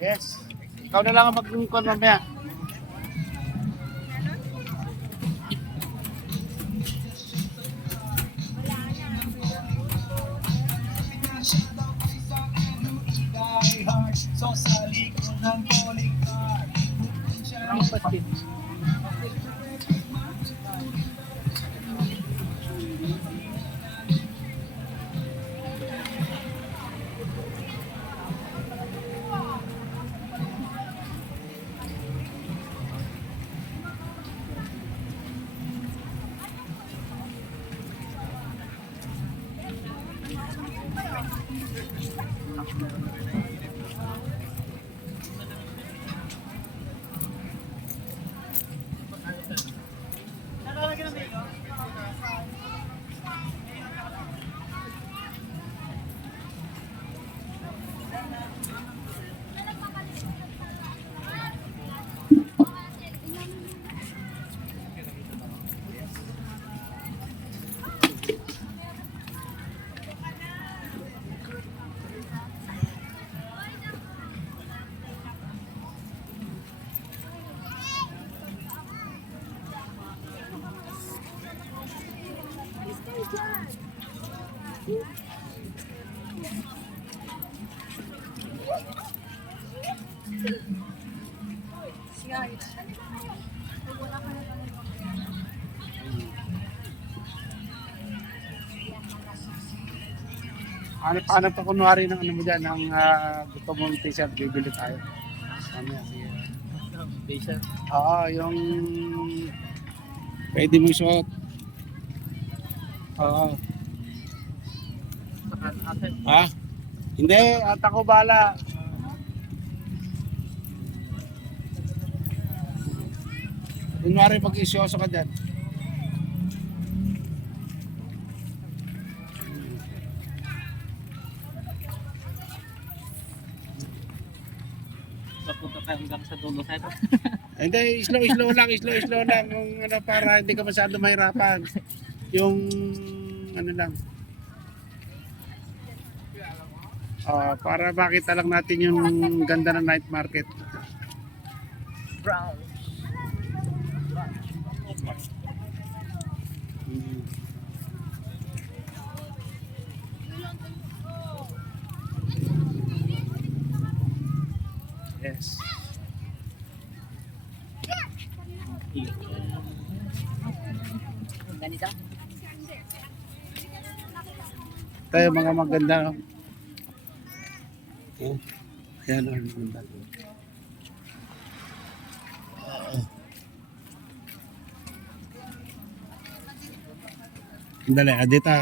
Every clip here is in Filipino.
Yes. Ikaw na lang ang mag-lingkod mamaya. Ang pastil. Paano pa kunwari ng ano mo dyan, ng gusto mong t-shirt, bibili tayo. Mamaya, sige. T-shirt. Oo, yung pwede mong suot. Oo. Saka akin. Ha? Hindi, at ako bala. Kunwari mag-isyoso ka dyan. Papunta tayo hanggang sa dulo sir. Hindi, slow lang. Yung, ano, para hindi ka masyado mahirapan. Yung ano lang. Para makita lang natin yung ganda ng night market. Brown. Mm. Yes. Ganito. Tayo mga maganda. No? Oh, yan ang maganda. Dali, adita.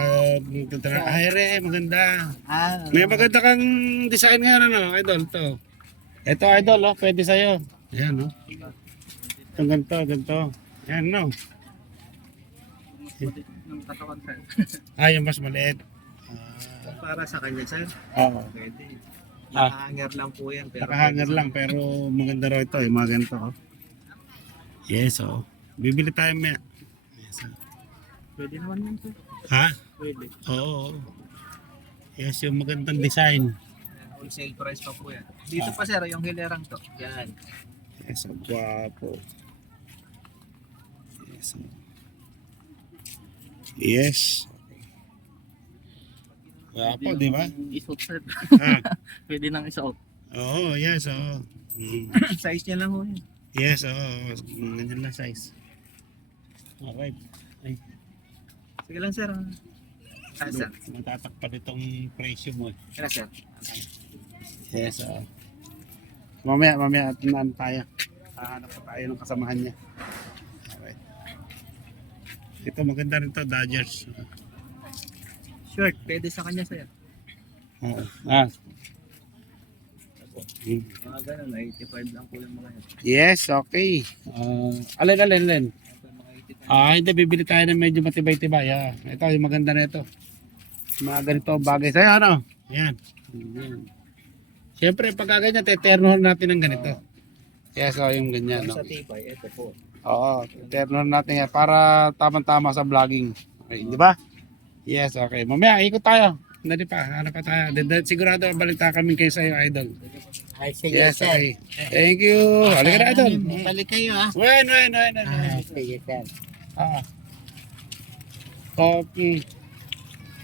Ay, maganda. May maganda kang design ngayon, ano, idol, to. Ito, idol, oh, pwede sa'yo. Ayan, oh. Itong ganito. Ayan, no. Ng katawan sir. Yung mas maliit. Para sa kanya, sir. Oo. Pwede. Ah. Nakahanger lang po yan. Pero Nakahanger lang, pero maganda raw ito, yung mga ganito, oh. Yes, oh. Bibili tayo, may. Yes, oh. Pwede naman yun sir. Ha? Pwede. Oo. Yes, yung magandang design. wholesale price pa po yan. Dito pa, sir, yung hilerang to. Yan. Yes, ang gwapo. Yes. Yes. Gwapo, di ba? Isuot sir. Ah, Pwede nang isuot. oo, yes, oo. Mm. Size niya lang ho yun. Yes, oo. Ganyan na size. Alright. Ay, Sige lang, sir. Sir. matatakpan itong presyo mo. Kaya, sir. Yes, oo. Mamaya, at naan tayo. Hahanap pa tayo ng kasamahan niya. Alright. Ito maganda rin to, Dodgers. Short, pwede sa kanya, sir. Oo. Mga ganun, 85 lang po yung mga yun. Yes, okay. Alin. Ito, mga 85. Hindi, bibili tayo ng medyo matibay-tibay. Ito, yung maganda na ito. Mga ganito bagay sa'yo, ano? Ayan. Siyempre, pagka ganyan, teternohan natin ng ganito. Yes, yung ganyan. No? Sa tibay, ito po. Oo, teternohan natin yan para tamang-tama sa vlogging. Okay, di ba? Yes, okay. Mamaya, ikot tayo. Hindi pa, ano pa tayo. Sigurado, balik tayo kami kayo sa'yo, idol. Ay, sige, Yes, sir. okay. Thank you. Halika na, idol. Balik kayo, ha? Wen. Sige, sir. Ah. Copy.